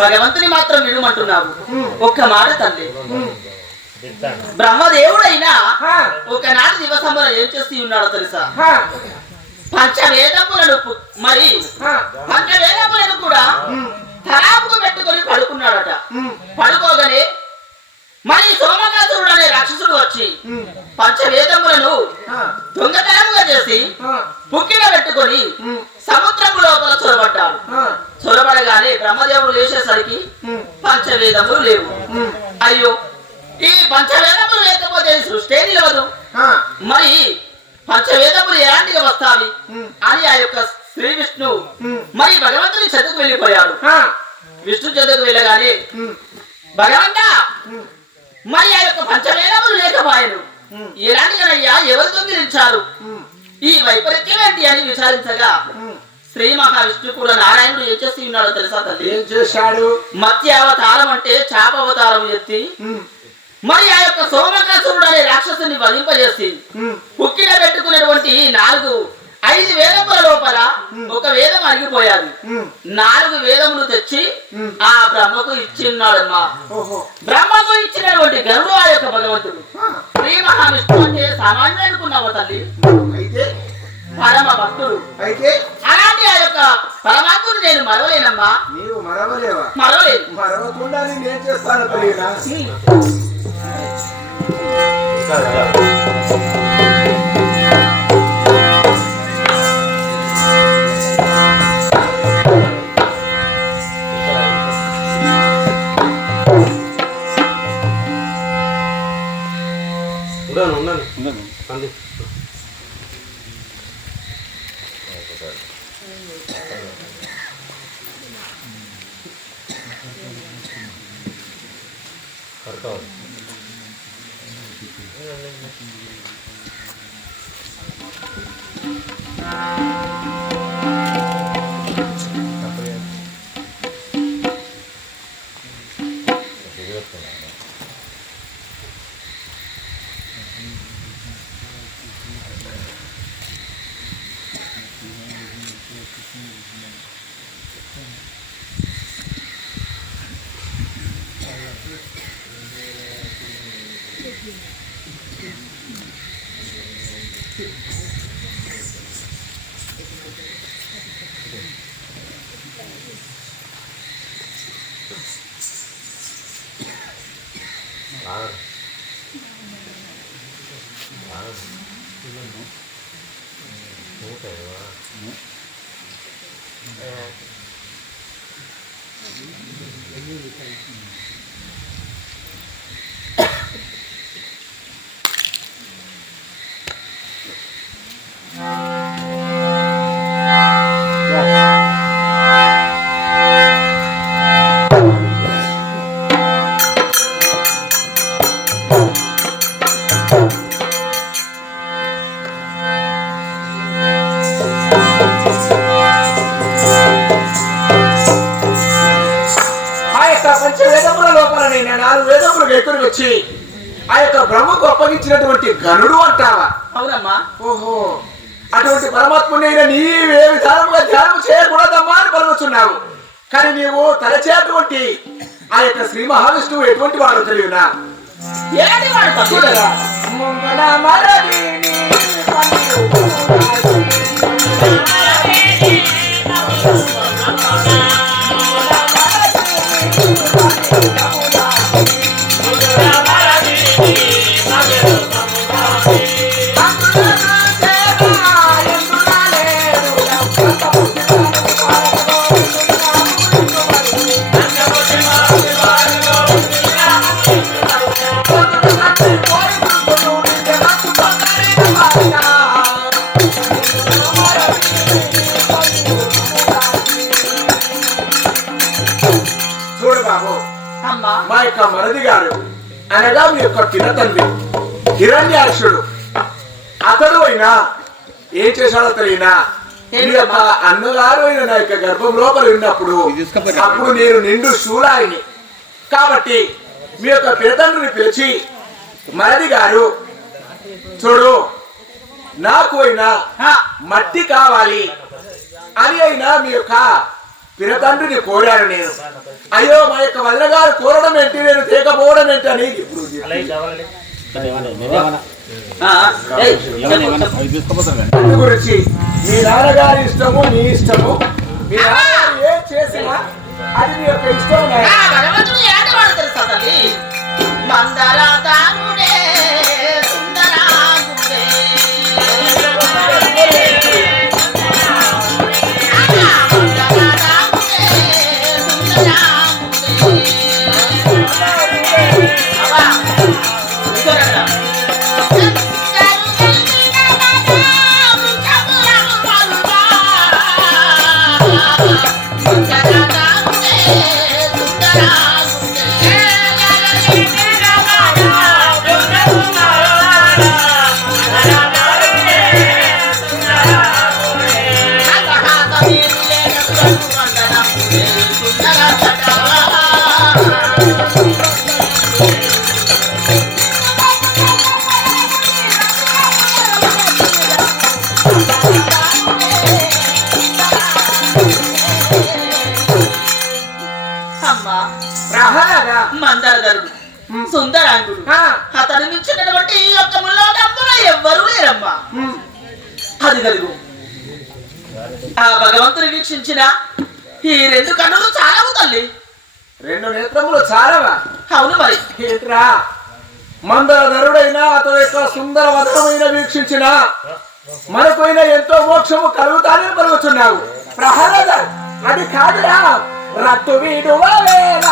భగవంతుని మాత్రం విడుమంటున్నావు ఒక్క మాట తల్లి. బ్రహ్మదేవుడైనా ఒకనాటి దివసంలో ఏం చేస్తూ ఉన్నాడో తెలుసా? పంచవేదములను మరి పంచవేదములను కూడా తలాపుకు పెట్టుకొని పడుకున్నాడట. పడుకోగానే మరి సోమకాసురుడు అనే రాక్షసుడు వచ్చి ఉమ్, పంచవేదములను ఆ, దొంగతనముగా చేసి పుక్కిన పెట్టుకొని సముద్రము లోపల చొరబడ్డాడు. చొరబడగానే బ్రహ్మదేవుడు లేచేసరికి పంచవేదములు లేవు. అయ్యో ఈ పంచవేదములు లేకపోతే సృష్టి నిలవదు ఆ, మరి పంచవేదములు ఎలాంటిగా వస్తావి అని ఆ యొక్క శ్రీ విష్ణు మరి భగవంతుని చెందుకు వెళ్ళిపోయాడు. విష్ణు చెందుకు వెళ్ళగానే భగవంత మరి ఆ యొక్క పంచవేదములు లేకపోయాను. ఉమ్, ఎలాంటిగానయ్యా ఎవరు దొంగిలించారు? ఈ వైపరీత్యం ఏంటి అని విచారించగా. శ్రీ మహావిష్ణు కూడా నారాయణుడు ఏం చేసి ఉన్నాడో తెలుసా తల్లి? ఏం చేశాడు? మత్స్య అవతారం అంటే చాప అవతారం ఎత్తి మరి ఆ యొక్క సోమకాసురుడు అనే రాక్షసుని వధింపజేసి ఉమ్, పుక్కిన పెట్టుకున్నటువంటి నాలుగు ఐదు వేదముల లోపల ఒక వేదం అరిగిపోయాది. నాలుగు వేదములు తెచ్చి. ఆ బ్రహ్మకు ఇచ్చిన్నాడమ్మా బ్రహ్మకు ఇచ్చినటువంటి గరుడు ఆ యొక్క భగవంతుడు. శ్రీ మహావిష్ణు అంటే సామాన్యుడు అనుకున్నావు తల్లి? అయితే. పరమ భక్తుడు. అయితే. అలాంటి ఆ యొక్క పరమాత్ముడు నేను మరవలేనమ్మా. నీవు మరవలేవా? మరవలేదు. మరవకుండా నేను చేస్తాను Amen. Amen. అటువంటి పరమాత్మునైన నీవే విధానముగా ధ్యానం చేయకూడదమ్మా అని పలుకుతున్నావు. కానీ నీవు తలచేటువంటి ఆ యొక్క శ్రీ మహావిష్ణువు ఎటువంటి వాడు తెలియనా ఏది వాడు అనగా మీ యొక్క పిన తండ్రి హిరణ్యాక్షుడు అతడు అయినా ఏం చేశాడో తెలియనా మీ యొక్క అన్నగారు అయిన నా యొక్క గర్భం లోపల ఉన్నప్పుడు అప్పుడు నేను నిండు శూలాయిని. కాబట్టి మీ యొక్క పినతండ్రిని పిలిచి మరది గారు చూడు నాకు అయినా హా, మట్టి కావాలి. అని అయినా మీ యొక్క పినతండ్రిని కోరాను నేను. అయ్యో మా యొక్క వదిన గారు కోరడం ఏంటి? నేను తేకపోవడం ఏంటి అని గురించి మీ నాన్నగారి ఇష్టము నీ ఇష్టము. మీ నాన్నగారు ఏం చేసినా అది నీ యొక్క ఇష్టం. ఆ, వదనమైన మనకైనా ఎంతో మోక్షము కలుగుతానే పలుకుతున్నావు ప్రహ్లాద అది కాదురా. రత్తు వీడువ వేళ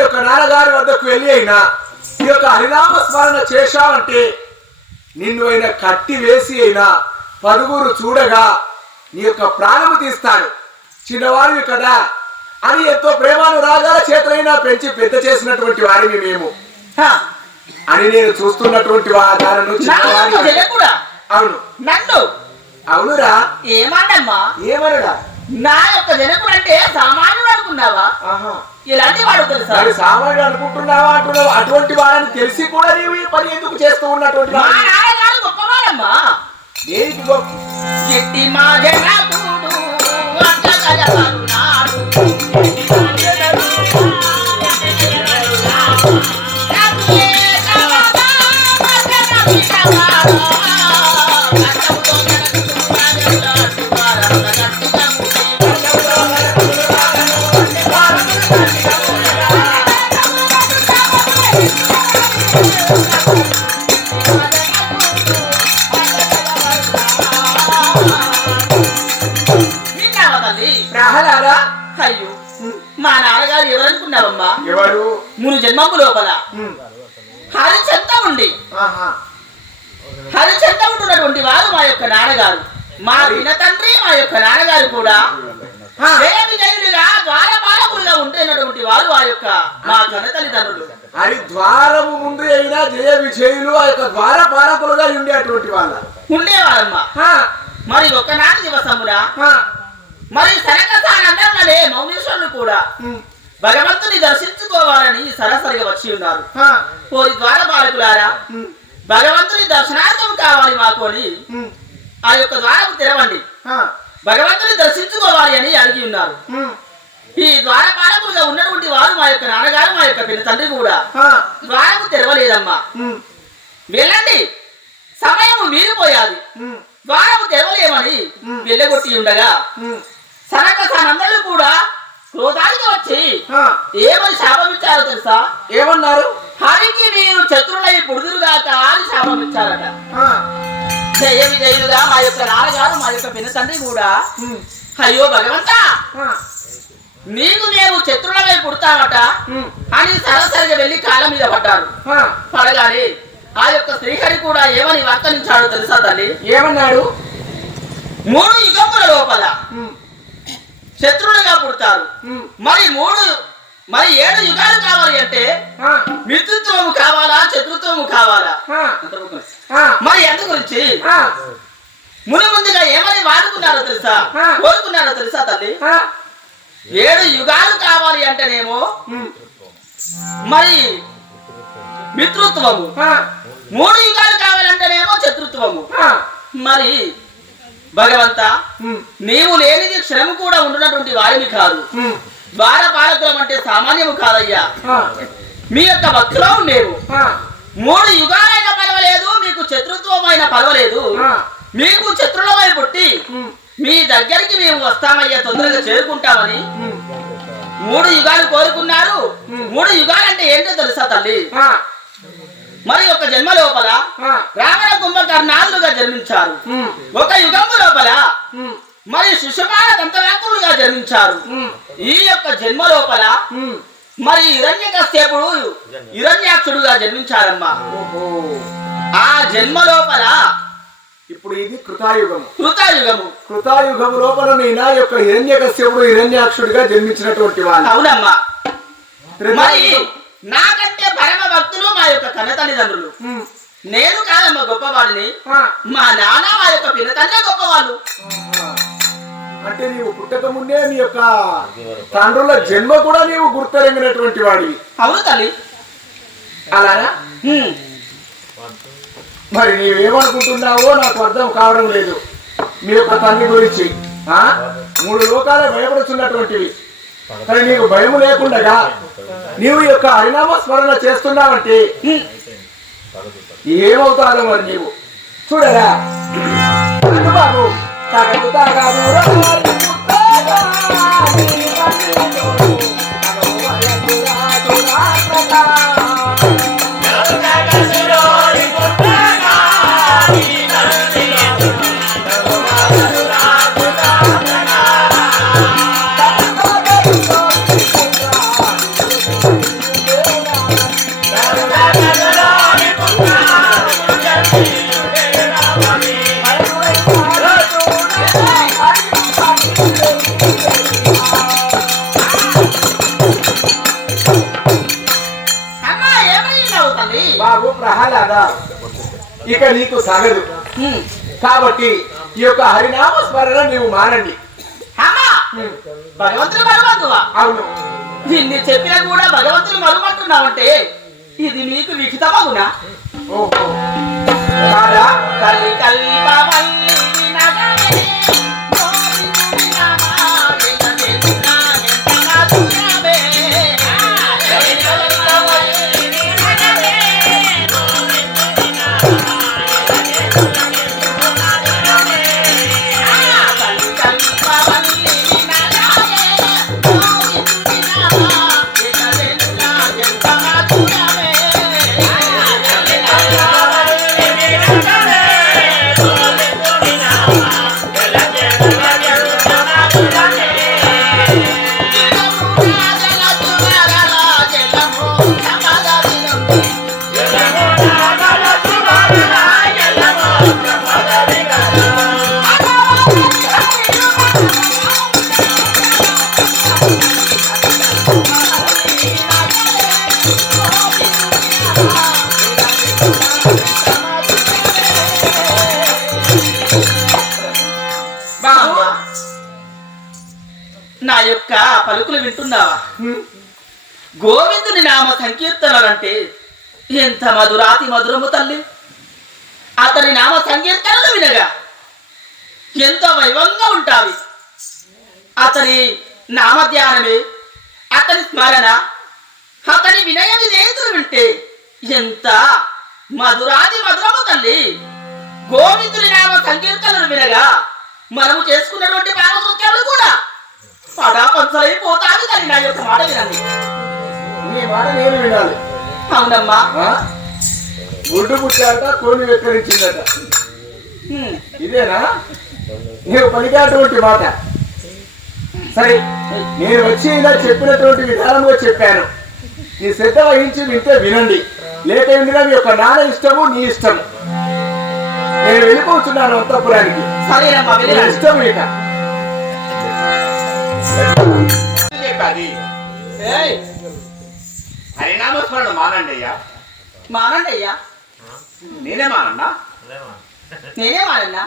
యొక్క నాన్నగారి వద్దకు వెళ్ళి అయినా ఈ యొక్క హరినామ స్మరణ చేశావంటే నిన్ను అయినా కట్టి వేసి అయినా పలువురు చూడగా నీ యొక్క ప్రాణము తీస్తాడు. చిన్నవాడివి కదా. అని ఎంతో ప్రేమానురాగాల చేతులైనా పెంచి పెద్ద చేసినటువంటి వారిని మేము. అని నేను చూస్తున్నటువంటి వాదాలను అవును. నన్ను? అవునురా. ఏమానమ్మా ఏమనడా? నా యొక్క జనకుడు అంటే సామాన్యుడు అనుకున్నావా? ఇలాంటి వాడు తెలుసా? సామాన్యుడు అనుకుంటున్నావా అంటున్నావు? అటువంటి వాడని తెలిసి కూడా నీవు ఈ పని ఎందుకు చేస్తూ ఉన్నటువంటి మా? నాన్నగారు గొప్పవాడమ్మా. దేనికి గొప్ప ఎట్టి మా జనకుడు నాన్నగారు కూడా ఆ, ఉంటున్నటువంటి వారు యొక్క మా కన్న తల్లిదండ్రులు హరి ద్వారము ముందు అయినా జయ విజయులు ఆ యొక్క ద్వార పాలకులుగా ఉండేటువంటి వాళ్ళ. ఉండేవారమ్మా. మరి ఒకనాటి దివసమున మరి సరకసానందరులనే మౌనేశ్వరులు కూడా భగవంతుని దర్శించుకోవాలని సరసరిగా వచ్చి ఉన్నారు. పోయి ద్వారపాలకులారా ఉమ్, భగవంతుని దర్శనార్థం కావాలి మాకు అని ఆ యొక్క ద్వారం తెరవండి. భగవంతుని దర్శించుకోవాలి అని అడిగి ఉన్నారు. ఈ ద్వారపాలకులుగా ఉన్నటువంటి వారు మా యొక్క నాన్నగారు మా యొక్క పిల్ల తండ్రి కూడా. ద్వారము తెరవలేదమ్మా. వెళ్ళండి. సమయం మీరిపోయాది. ద్వారము తెరవలేమని. వెళ్ళగొట్టి ఉండగా సనక సనందరూ కూడా క్రోధానికి వచ్చి ఏమని శాపం ఇచ్చారో తెలుసా? ఏమన్నారు? హరికి మీరు చతురులై పుడుదురుగాక అని శాపం ఇచ్చారట ఆ, జయ విజయులుగా మా యొక్క నాన్నగారు మా యొక్క పిన్న తండ్రి కూడా అయ్యో భగవంతా! నీకు మేము శత్రులమై పుడతామట. అని సరసరిగా వెళ్ళి కాళ్ళ మీద పడ్డారు. ఆ, పడగానే ఆ యొక్క శ్రీహరి కూడా ఏమని వర్తనించాడో తెలుసా తల్లి? ఏమన్నాడు? మూడు యుగముల లోపల శత్రువులుగా పుడతారు. మరి మూడు మరి ఏడు యుగాలు కావాలి అంటే మిత్రుత్వము కావాలా శత్రుత్వము కావాలా? మరి గురించి ముని ముందుగా ఏమని వాడుకున్నారో తెలుసా. కోరుకున్నారో తెలుసా తల్లి? ఏడు యుగాలు కావాలి అంటేనేమో మరి మిత్రుత్వము మూడు యుగాలు కావాలంటేనేమో శత్రుత్వము. మరి భగవంత నీవు లేనిది క్షణము కూడా ఉండునటువంటి వారిని కాదు. ద్వార పాలకులం అంటే సామాన్యము కాదయ్యా. మీ యొక్క భక్తులో ఆ, మూడు యుగాలైనా పర్వాలేదు మీకు శత్రుత్వమైన పర్వాలేదు. మీకు శత్రులమై పుట్టి మీ దగ్గరికి మేము వస్తామయ్యా తొందరగా చేరుకుంటామని. మూడు యుగాలు కోరుకున్నారు. మూడు యుగాలంటే ఏంటో తెలుసా తల్లి? మరి ఒక జన్మ లోపల రావణ కుంభకర్ణాలుగా జన్మించారు. ఒక యుగము లోపల మరి శిశుపాల దంతవ్యాకులుగా జన్మించారు. ఈ యొక్క జన్మ లోపల మరి హిరణ్య కశ్యపుడు హిరణ్యాక్షుడుగా జన్మించారమ్మా. ఆ జన్మ లోపల ఇప్పుడు ఇది కృతాయుగము. కృతాయుగము. కృతాయుగము లోపల నా యొక్క హిరణ్యకశ్యపుడు హిరణ్యాక్షుడిగా జన్మించినటువంటి వాళ్ళు అవునమ్మా. మరి. నాకంటే పరమ భక్తులు మా యొక్క కన్న తల్లిదండ్రులు నేను కాదమ్మా గొప్పవాడిని. మా నాన్న మా యొక్క పినతండ్రే గొప్పవాళ్ళు. అంటే నీవు పుట్టక ముందే నీ యొక్క తండ్రుల జన్మ కూడా నీవు గుర్తెరంగినటువంటి వాడివి. అవును తల్లి. అలానా. మరి నీవేమనుకుంటున్నావో నాకు అర్థం కావడం లేదు. మీ యొక్క తండ్రి గురించి ఆ? మూడు లోకాలే భయపడుతున్నటువంటివి కానీ నీకు భయం లేకుండగా నీవు యొక్క హరినామ స్మరణ చేస్తున్నావంటే. ఏమవుతాడో మరి నీవు? చూడరా. బాబు. தகடு தகடு ఇక నీకు సగదు. కాబట్టి ఈ యొక్క హరినామ స్మరణ నీవు మానండి. భగవంతుడు మరువంతువా అవును. చెప్పినా కూడా భగవంతుడు మరువంటున్నావంటే ఇది నీకు ఓహో. కాదా? నా యొక్క పలుకులు వింటున్నావా. గోవిందుని నామ సంకీర్తనలంటే ఎంత మధురాతి మధురము తల్లి అతని నామ సంకీర్తనలు వినగా ఎంతో వైభవంగా ఉంటావి. అతని నామధ్యానమే అతని స్మరణ అతని వినయ విధేయతలు వింటే ఎంత మధురాది మధురము తల్లి. గోవిందుని నామ సంకీర్తనలు వినగా మనము చేసుకున్నటువంటి పాపకృత్యాలు కూడా పడాపంచలైపోతావి తల్లి నా యొక్క మాట వినండి. నీ మాట నేను వినాలి. అవునమ్మా? గుడ్డు పుట్టాట కోని వెక్కరించిందట. ఇదేనా? నీవు పలికేటువంటి మాట. సరే నేను వచ్చి ఇలా చెప్పినటువంటి విధానంగా చెప్పాను. ఈ శ్రద్ధ వహించి వింటే వినండి. లేక మీ యొక్క నాన్న ఇష్టము నీ ఇష్టము. నేను వెళ్ళిపోతున్నాను అంతపురానికి. నీ ఇష్టం ఇక మానండి అయ్యా. మానండి అయ్యా. నేనే మానన్నా నేనే మానన్నా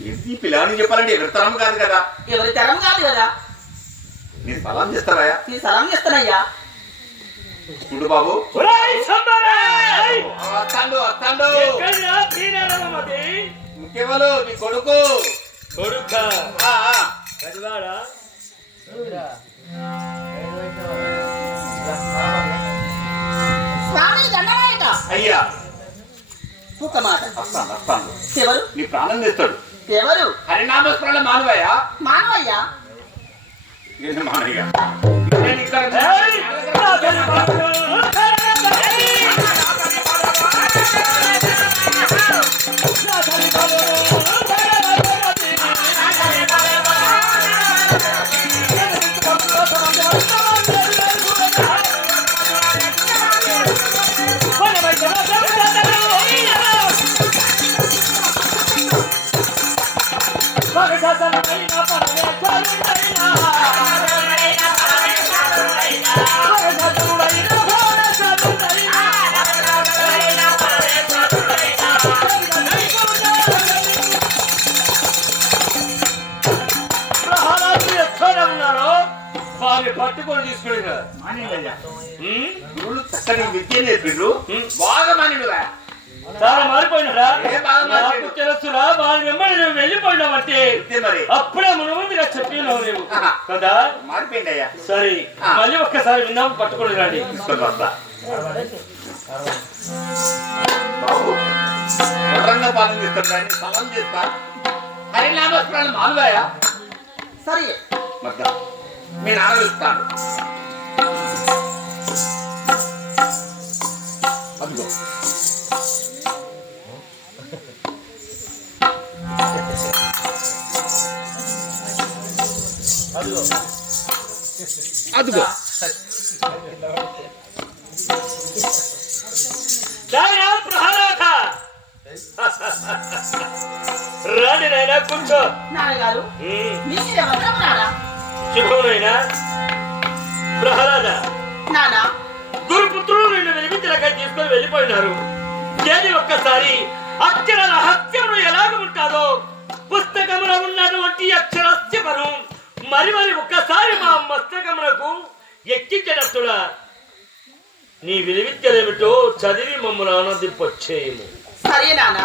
ఇది ఈ పిల్లగానికి చెప్పాలంటే ఎవరి తరం కాదు కదా? ఎవరి తరం కాదు కదా? నేను సలాం చేస్తావయ్యా? నీ సలాం చేస్తానయ్యా. చూడు బాబు! వస్తాడు వస్తాడు? ముఖ్యమలు నీ కొడుకు. కొడుకా? ఆ, ఆ. పెద్దవాడా? స్వామి దండనాయక. అయ్యా. ఒక మాట వస్తాను వస్తాను ఎవరు? నీ ప్రాణం తెస్తాడు. ఎవరు? హరినామస్మరణ మానవయ్యా? పట్టుకొని? గురువులు చక్కని విద్య నేర్పిండ్రు హ్మ్. బాగా మానిడువా చాలా మారిపోయినరా? నాకు? తెలుసురా? వారి వెంబడి నువ్వు వెళ్ళిపోయినావంటే విద్య మరి. అప్పుడే మన ముందుగా చెప్పినావు నువ్వు. కదా? మారిపోయింది అయ్యా సరే. మళ్ళీ ఒక్కసారి విన్నాం పట్టుకొని రండి గుర్రంగా పాలన చేస్తాడు సలం చేస్తా. హరినామస్మరణ మానవయ్యా సరే. మీ నాన్న ఇస్తాను అదిగో. అదిగో. రాండి నాయనా కూర్చో. నాన్నగారు ఉమ్, మీరెవరు నానా శుభమైనా ప్రహ్లాద? నానా? గురుపుత్రులు నిన్ను వినిపించలేక తీసుకొని వెళ్ళిపోయినారు. ఏది ఒక్కసారి అక్షర రహస్యములు ఎలాగ ఉంటాదో పుస్తకములో ఉన్నటువంటి అక్షరస్యమను మరి మరి ఒక్కసారి మా మస్తకమునకు ఎక్కించినట్టులా నీ వినివిద్యలేమిటో చదివి మమ్మల్ని ఆనందింపచ్చేయము. సరే నానా.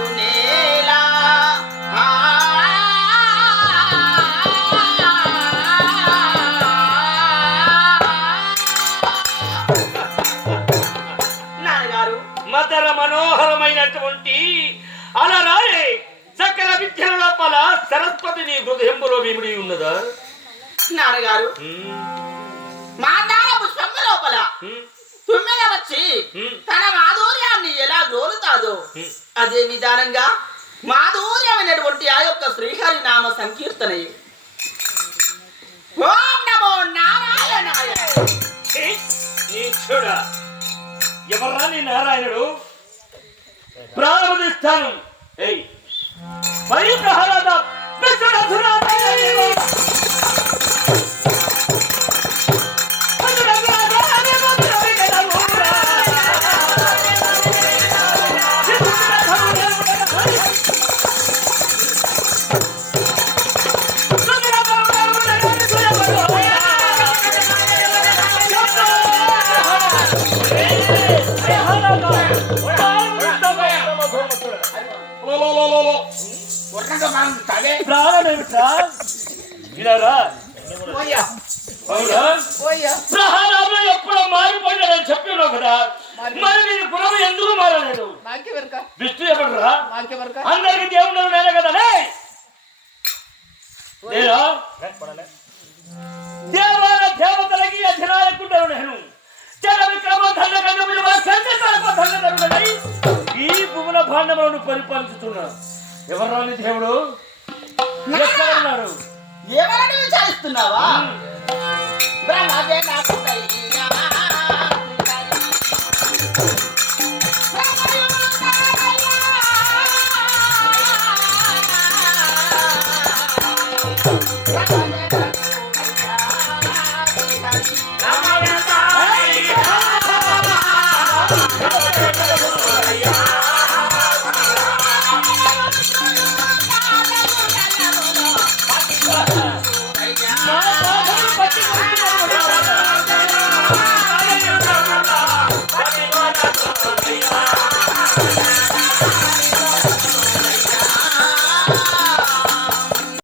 హృదయంబులో విమిడి ఉన్నదా? నాన్నగారు ఉమ్, హ్మ్, తుమ్మెద వచ్చి. తన మాధుర్యాన్ని ఎలా గోలుతాదో హ్మ్. అదే విధానంగా మాధుర్యమైనటువంటి ఆ యొక్క శ్రీహరి నామ సంకీర్తన. ఓం నమో నారాయణాయ. ఛీ, నీచుడా ఎవర్రా నీ నారాయణుడు? ప్రారంభిస్తాను ఏయ్. ప్రహ్లాద Mr. Matsunami! ప్రహారంలో ఎప్పుడో మారిపోయాడని చెప్పినావు కదా. మరి నీ గుణం ఎందుకు మారలేదు? విష్ణు ఎవడరా అందరికి దేవుడు నేనే కదా దేవాల దేవతలకి అధినాయకుంటాను నేను. జన విక్రమ ధన ఈ భువన భాండములను పరిపాలిస్తున్నా ఎవరాని దేవుడు? ఎక్కడ ఉన్నాడు ఎవరని విచారిస్తున్నావా?